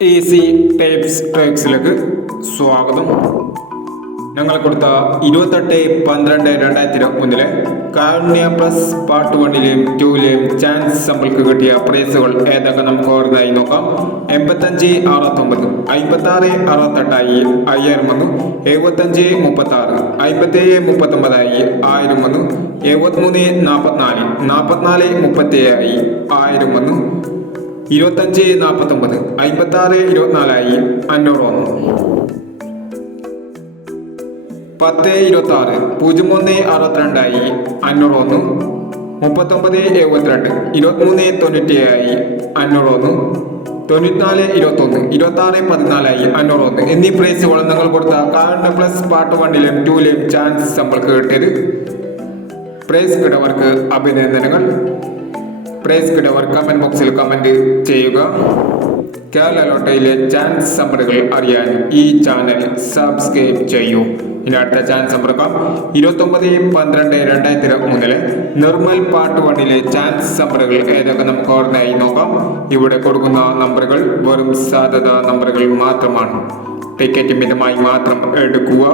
Easy types ട്രിക്സിലേക്ക് സ്വാഗതം. ഞങ്ങൾ കൊടുത്ത 28/12/2021 കാരുണ്യ പ്ലസ് പാർട്ട് 1ലെയും 2ലെയും ചാൻസ് നമ്മൾക്ക് കിട്ടിയ പ്രൈസുകൾ ഏതൊക്കെ നമുക്ക് ഓർമ്മയായി നോക്കാം. 8569, 5668 5000 വന്നു. 7536, 5739 1000 വന്നു. 7344, 4437 1000 വന്നു. 2549, 5624 500 വന്നു. 1026, 0162 500 വന്നു. 3972, 2397 500 വന്നു. 9421, 2614 500 വന്നു എന്നീ പ്രൈസുകൾ നിങ്ങൾ കൊടുത്ത കാരുണ്യ പ്ലസ് പാർട്ട് 1ലെയും 2ലെയും ചാൻസ് നമ്മൾക്ക് കിട്ടിയത്. പ്രൈസ് കിട്ടവർക്ക് അഭിനന്ദനങ്ങൾ. പ്രൈസ് കിട്ടവർ കമന്റ് ബോക്സിൽ കമന്റ് ചെയ്യുക. കേരള ലോട്ടറിയിലെ ചാൻസ് നമ്പറുകൾ അറിയാൻ ഈ ചാനൽ സബ്സ്ക്രൈബ് ചെയ്യൂ. ഇനി അടുത്ത ചാൻസ് നമ്പർ 29/12/2023 നിർമ്മൽ പാർട്ട് 1ലെ ചാൻസ് നമ്പറുകൾ ഏതൊക്കെ നമുക്ക് ഓർമ്മയായി നോക്കാം. ഇവിടെ കൊടുക്കുന്ന നമ്പറുകൾ വെറും സാധ്യതാ നമ്പറുകൾ മാത്രമാണ്. ടിക്കറ്റ് മിതമായി മാത്രം എടുക്കുക.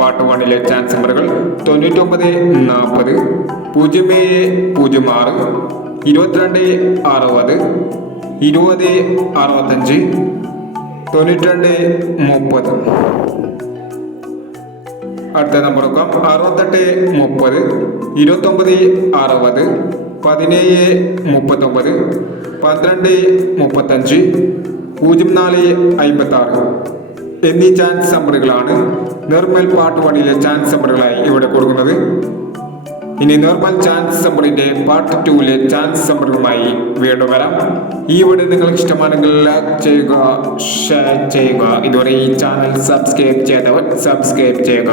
പാർട്ട് 1ലെ ചാൻസ് നമ്പറുകൾ 9940, 0706, 2260, 2065, 9230. അടുത്ത നമ്പർ 6830, 2960, 1739, 1235, 0456 എന്നീ ചാൻസ് നമ്പറുകളാണ് നിർമ്മൽ പാർട്ട് 1ലെ ചാൻസ് നമ്പറുകളായി ഇവിടെ കൊടുക്കുന്നത്. ഇനി നോർമൽ ചാൻസ് നമ്പറിന്റെ പാർട്ട് 2ലെ ചാൻസ് നമ്പറുമായി വീണ്ടും വരാം. ഈ വീഡിയോ നിങ്ങൾക്ക് ഇഷ്ടമാണെങ്കിൽ ലൈക്ക് ചെയ്യുക, ഷെയർ ചെയ്യുക. ഇതുവരെ ഈ ചാനൽ സബ്സ്ക്രൈബ് ചെയ്തവർ സബ്സ്ക്രൈബ് ചെയ്യുക.